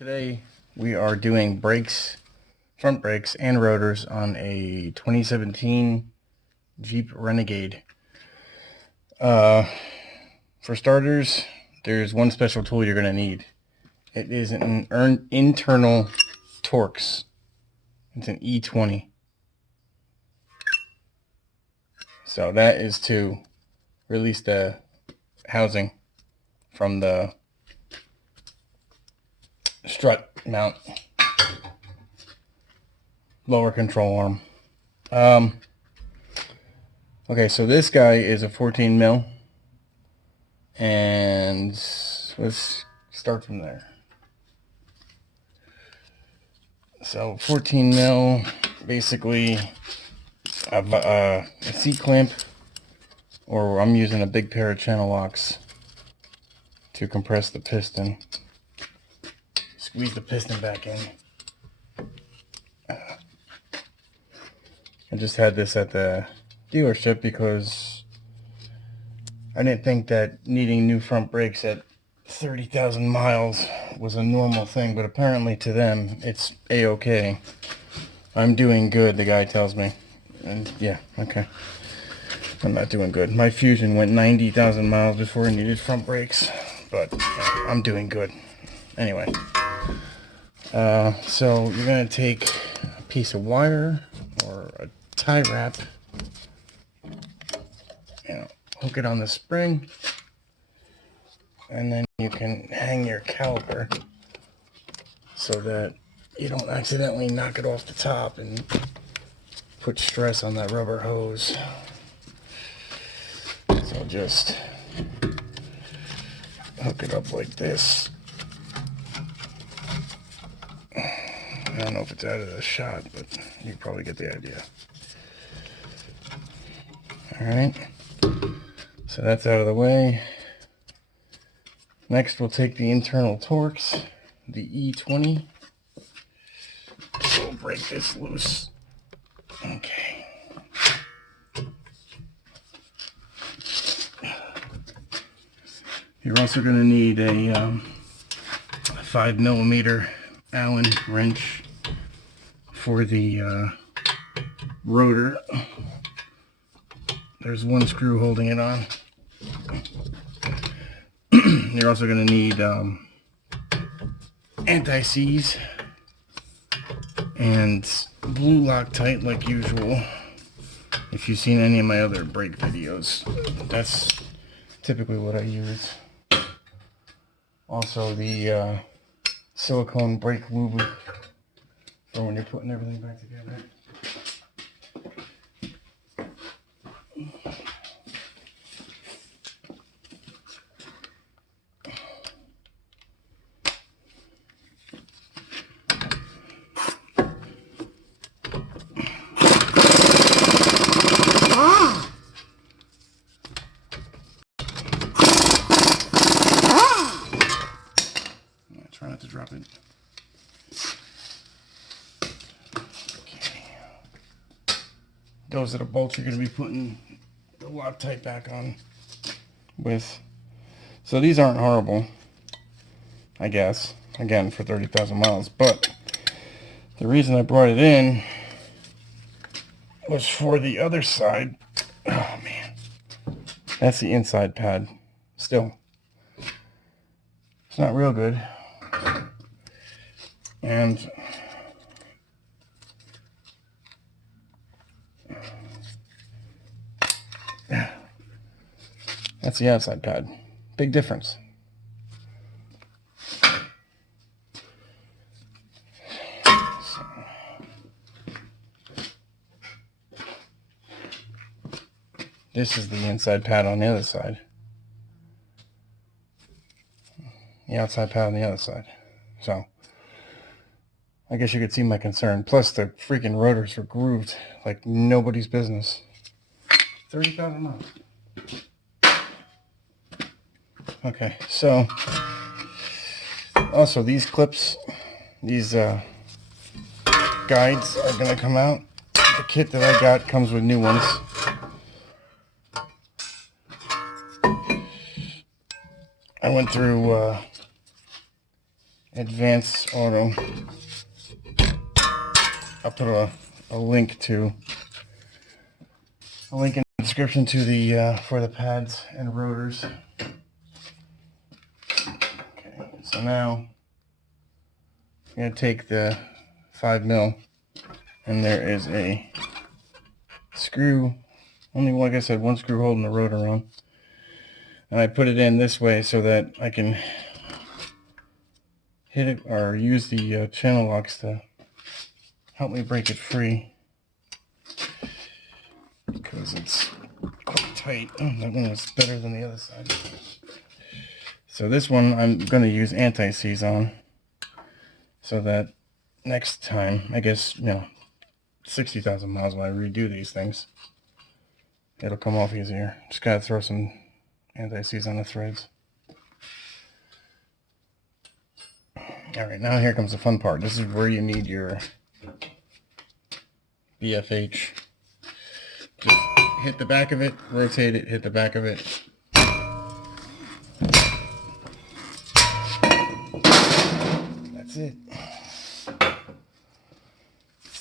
Today we are doing brakes, front brakes and rotors on a 2017 Jeep Renegade. For starters, there's one special tool you're going to need. It is an internal torx. It's an E20. So that is to release the housing from the strut mount, lower control arm. Okay, so this guy is a 14 mil, and let's start from there. So 14 mil, basically a C-clamp, or I'm using a big pair of channel locks to compress the piston. Squeeze the piston back in. I just had this at the dealership because I didn't think that needing new front brakes at 30,000 miles was a normal thing, but apparently to them it's a-okay. I'm doing good, the guy tells me. And yeah, okay. I'm not doing good. My Fusion went 90,000 miles before it needed front brakes, but I'm doing good. Anyway, so you're going to take a piece of wire or a tie wrap, hook it on the spring, and then you can hang your caliper so that you don't accidentally knock it off the top and put stress on that rubber hose. So just hook it up like this. I don't know if it's out of the shot, but you probably get the idea. Alright, so that's out of the way. Next we'll take the internal torx, the E20. We'll break this loose. Okay. You're also going to need a 5mm Allen wrench for the rotor. There's one screw holding it on. You're also going to need anti-seize and blue Loctite like usual. If you've seen any of my other brake videos, that's typically what I use. Also the silicone brake lube for when you're putting everything back together. Try not to drop it. Okay. Those are the bolts you're going to be putting the Loctite back on with. So these aren't horrible, I guess, again, for 30,000 miles. But the reason I brought it in was for the other side. Oh, man. That's the inside pad. Still, it's not real good. And that's the outside pad. Big difference. So, this is the inside pad on the other side. The outside pad on the other side. So I guess you could see my concern. Plus, the freaking rotors were grooved like nobody's business. 30,000 miles. Okay, so also these clips, these guides are going to come out. The kit that I got comes with new ones. I went through Advanced Auto. I'll put a link in the description to the for the pads and rotors. Okay, so now I'm gonna take the 5mm, and there is a screw, only like I said, one screw holding the rotor on, and I put it in this way so that I can hit it or use the channel locks to help me break it free, because it's quite tight. Oh, that one was better than the other side. So this one I'm going to use anti-seize on, so that next time, I guess, 60,000 miles when I redo these things, it'll come off easier. Just gotta throw some anti-seize on the threads. Alright, now here comes the fun part. This is where you need your BFH. Just hit the back of it, rotate it, hit the back of it. That's it.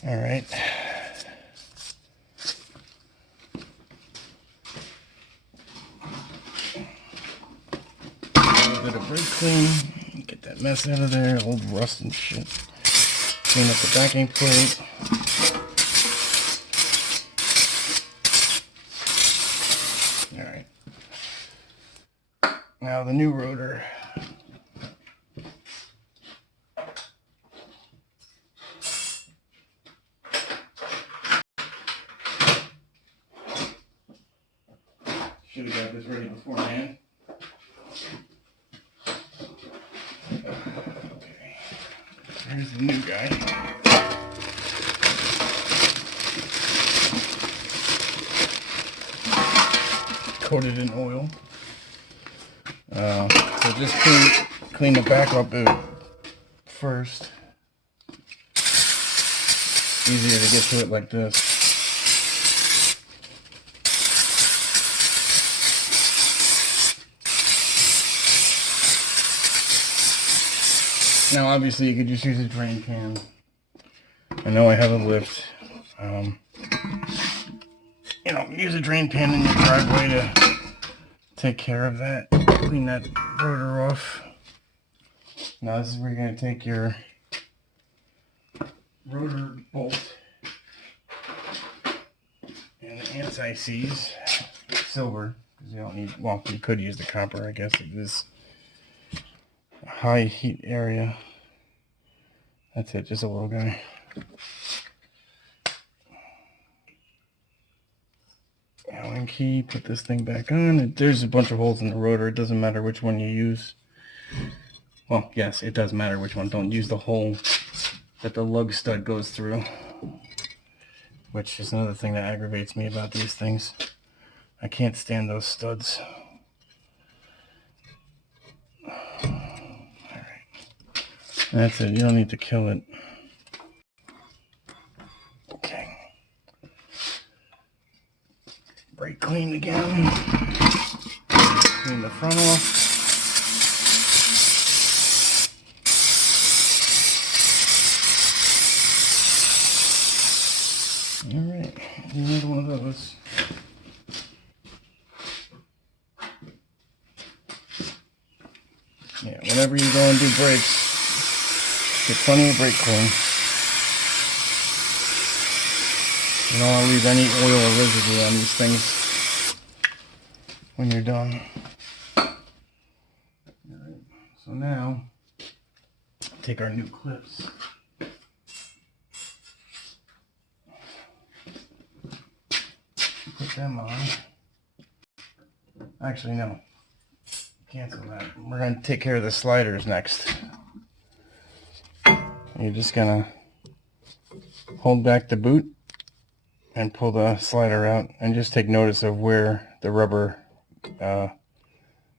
Alright. A little bit of brake clean. Get that mess out of there, old rust and shit. Clean up the backing plate. Alright. Now the new rotor. Should have got this ready beforehand. Okay. Here's the new guy. Coated in oil. So just clean the back up first. Easier to get to it like this. Now obviously you could just use a drain pan. I know I have a lift. Use a drain pan in your driveway to take care of that. Clean that rotor off. Now this is where you're going to take your rotor bolt and the anti-seize, silver, because you don't need, well, you could use the copper, I guess. It is a high heat area. That's it, just a little guy. Allen key, put this thing back on. There's a bunch of holes in the rotor. It doesn't matter which one you use. Well, yes, it does matter which one. Don't use the hole that the lug stud goes through, which is another thing that aggravates me about these things. I can't stand those studs. Alright. That's it. You don't need to kill it. Okay. Brake clean again. Clean the front off. Alright, another one of those. Yeah, whenever you go and do brakes, get plenty of brake clean. You don't want to leave any oil or residue on these things when you're done. Alright, so now, take our new clips. Put them on. Actually, no. Cancel that. We're going to take care of the sliders next. You're just going to hold back the boot and pull the slider out, and just take notice of where the rubber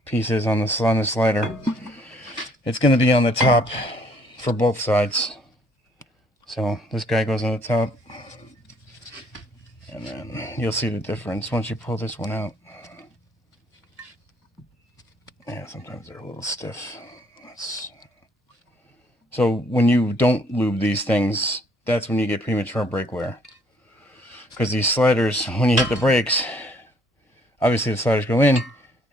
piece is on the slider. It's going to be on the top for both sides. So this guy goes on the top, and then you'll see the difference once you pull this one out. Yeah, sometimes they're a little stiff. So when you don't lube these things, that's when you get premature brake wear. Because these sliders, when you hit the brakes, obviously the sliders go in,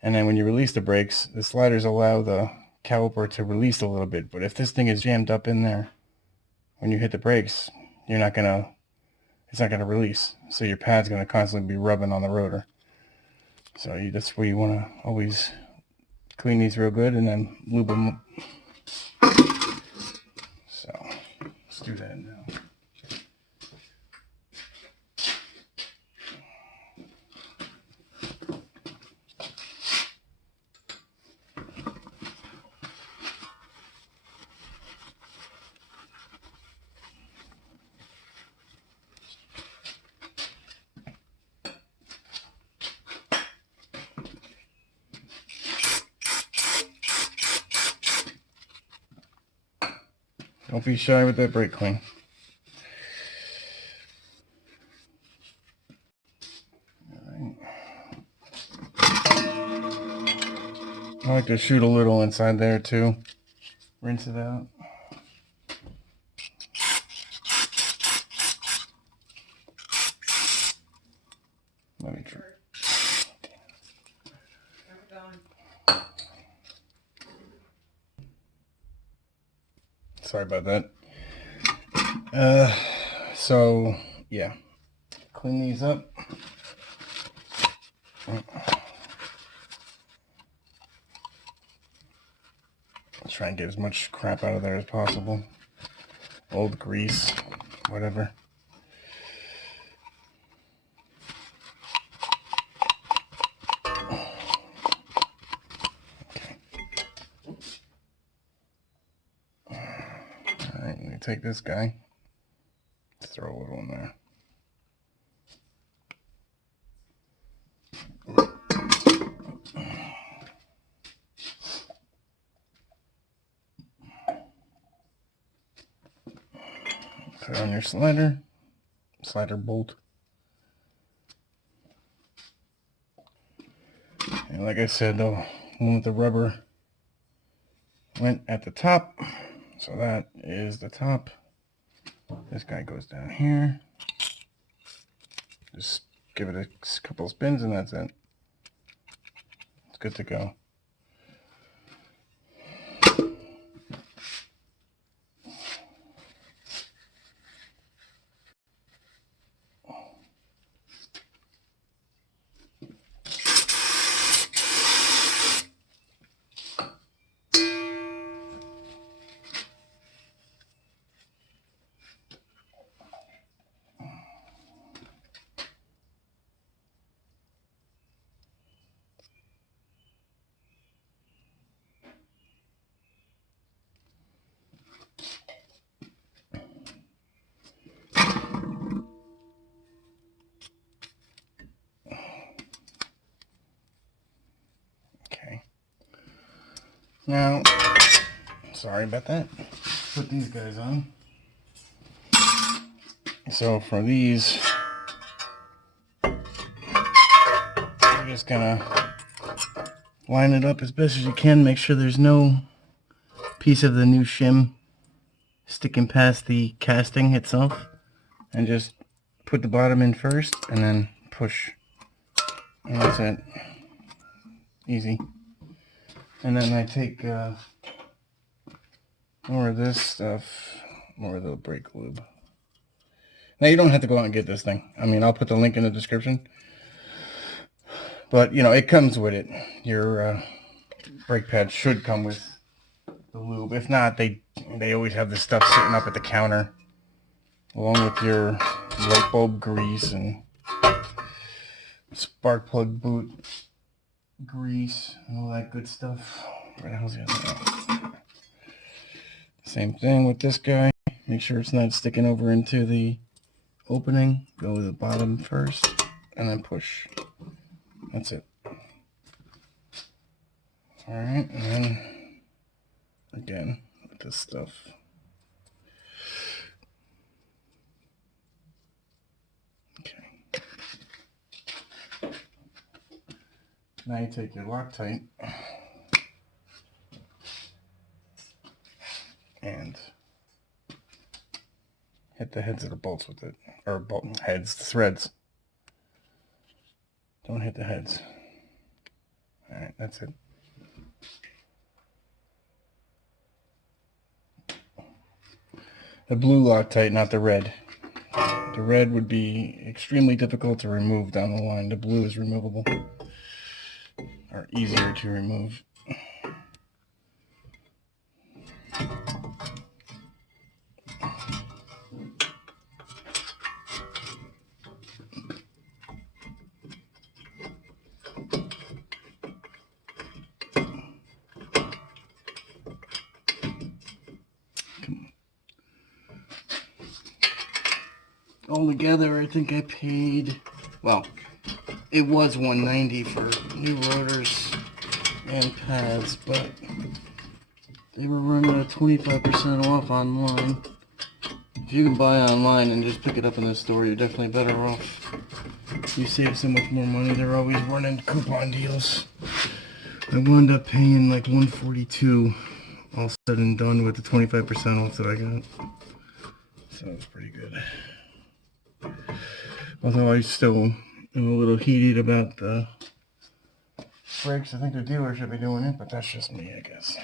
and then when you release the brakes, the sliders allow the caliper to release a little bit. But if this thing is jammed up in there, when you hit the brakes, it's not gonna release. So your pad's gonna constantly be rubbing on the rotor. So that's where you want to always clean these real good and then lube them. So let's do that now. Don't be shy with that brake clean. All right. I like to shoot a little inside there too. Rinse it out. Let me try. Sorry about that. So yeah, clean these up. Try and get as much crap out of there as possible. Old grease, whatever. Alright, let me take this guy. Let's throw a little in there. Put on your slider bolt. And like I said, the one with the rubber went at the top. So that is the top. This guy goes down here. Just give it a couple spins and that's it. It's good to go. Now, sorry about that. Put these guys on. So for these, you're just gonna line it up as best as you can. Make sure there's no piece of the new shim sticking past the casting itself. And just put the bottom in first and then push. And that's it. Easy. And then I take more of this stuff, more of the brake lube. Now you don't have to go out and get this thing. I mean, I'll put the link in the description. But, you know, it comes with it. Your brake pad should come with the lube. If not, they always have this stuff sitting up at the counter, along with your light bulb grease and spark plug boot grease and all that good stuff. Where the hell's the other one? Same thing with this guy. Make sure it's not sticking over into the opening. Go to the bottom first and then push. That's it. Alright, and then again with this stuff. Okay. Now you take your Loctite and hit the heads of the bolts with it, or bolt heads, threads. Don't hit the heads. All right, that's it. The blue Loctite, not the red. The red would be extremely difficult to remove down the line. The blue is removable, or easier to remove. Altogether, I think I paid, well, it was $190 for new rotors and pads, but they were running at 25% off online. If you can buy online and just pick it up in the store, you're definitely better off. You save so much more money. They're always running coupon deals. I wound up paying like $142 all said and done with the 25% off that I got. So it's pretty good. Although I still am a little heated about the brakes. I think the dealer should be doing it, but that's just me, I guess.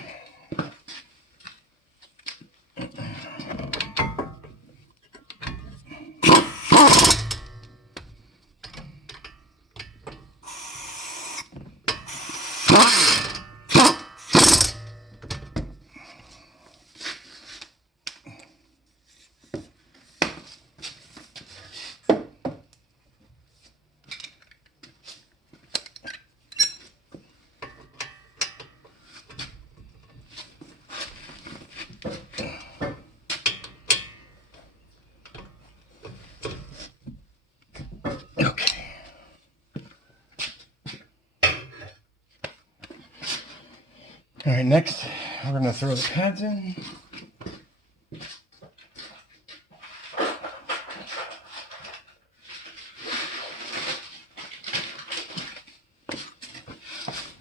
Alright, next we're going to throw the pads in.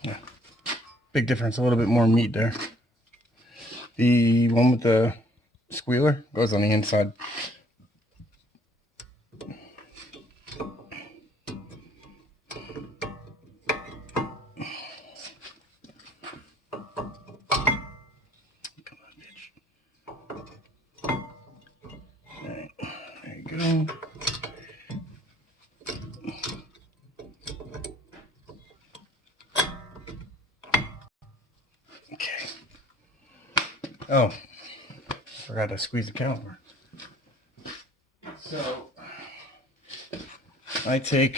Yeah. Big difference, a little bit more meat there. The one with the squealer goes on the inside. Go. Okay. Oh, forgot to squeeze the caliper. So I take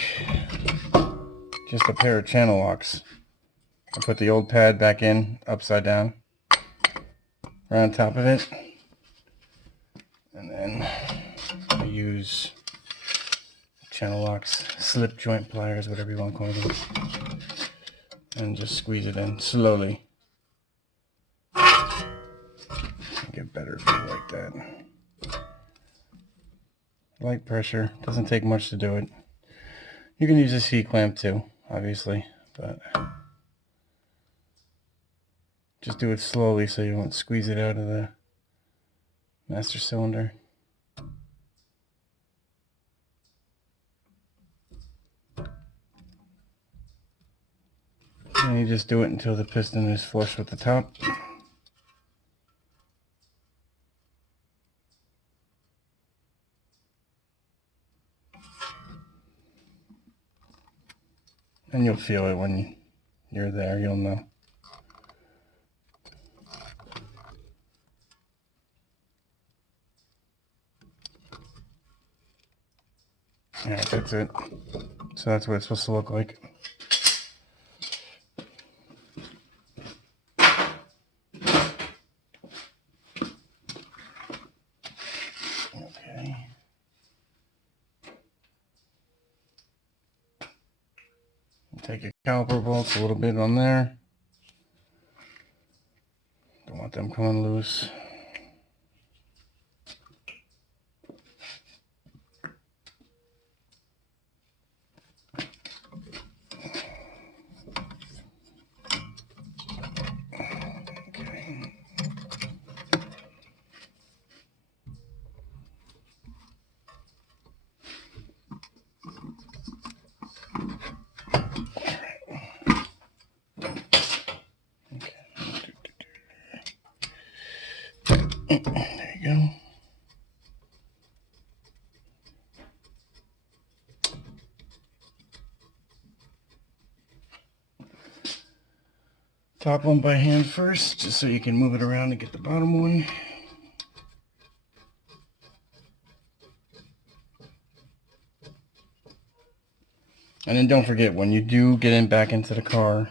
just a pair of channel locks. I put the old pad back in upside down, right on top of it, and then I use channel locks, slip joint pliers, whatever you want to call them, and just squeeze it in slowly. Get better if you like that. Light pressure, doesn't take much to do it. You can use a C-clamp too, obviously, but just do it slowly so you won't squeeze it out of the master cylinder. And you just do it until the piston is flush with the top. And you'll feel it when you're there, you'll know. Alright, that's it. So that's what it's supposed to look like. Okay. Take your caliper bolts, a little bit on there. Don't want them coming loose. There you go. Top one by hand first, just so you can move it around and get the bottom one. And then don't forget, when you do get in back into the car,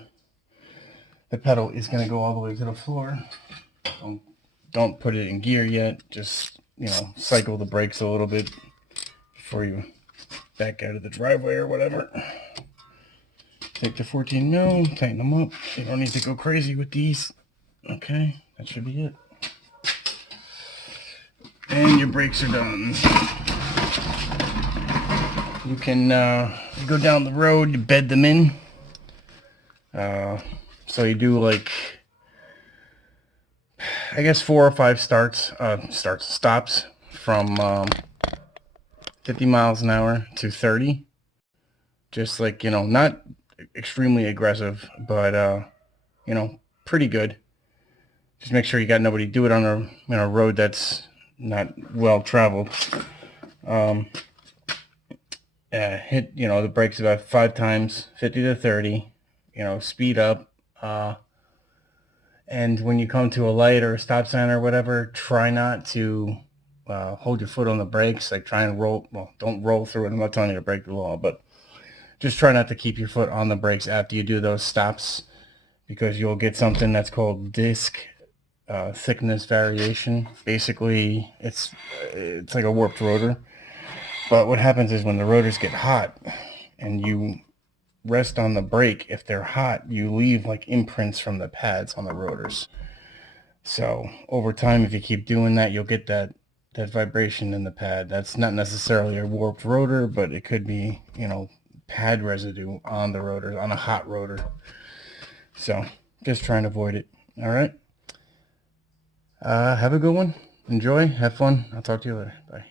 the pedal is going to go all the way to the floor. Don't put it in gear yet. Just, cycle the brakes a little bit before you back out of the driveway or whatever. Take the 14 mil, tighten them up. You don't need to go crazy with these. Okay, that should be it. And your brakes are done. You can go down the road, you bed them in. So you do like, I guess 4 or 5 stops from 50 miles an hour to 30. Just like, not extremely aggressive, but pretty good. Just make sure you got nobody. Do it on a road that's not well traveled. Hit the brakes about 5 times, 50 to 30. Speed up. And when you come to a light or a stop sign or whatever, try not to hold your foot on the brakes. Like, try and roll. Well, don't roll through it. I'm not telling you to break the law, but just try not to keep your foot on the brakes after you do those stops, because you'll get something that's called disc thickness variation. Basically, it's like a warped rotor. But what happens is when the rotors get hot and you rest on the brake, if they're hot, you leave like imprints from the pads on the rotors. So over time, if you keep doing that, you'll get that vibration in the pad. That's not necessarily a warped rotor, but it could be, pad residue on the rotor, on a hot rotor. So just try and avoid it. All right. Have a good one. Enjoy. Have fun. I'll talk to you later. Bye.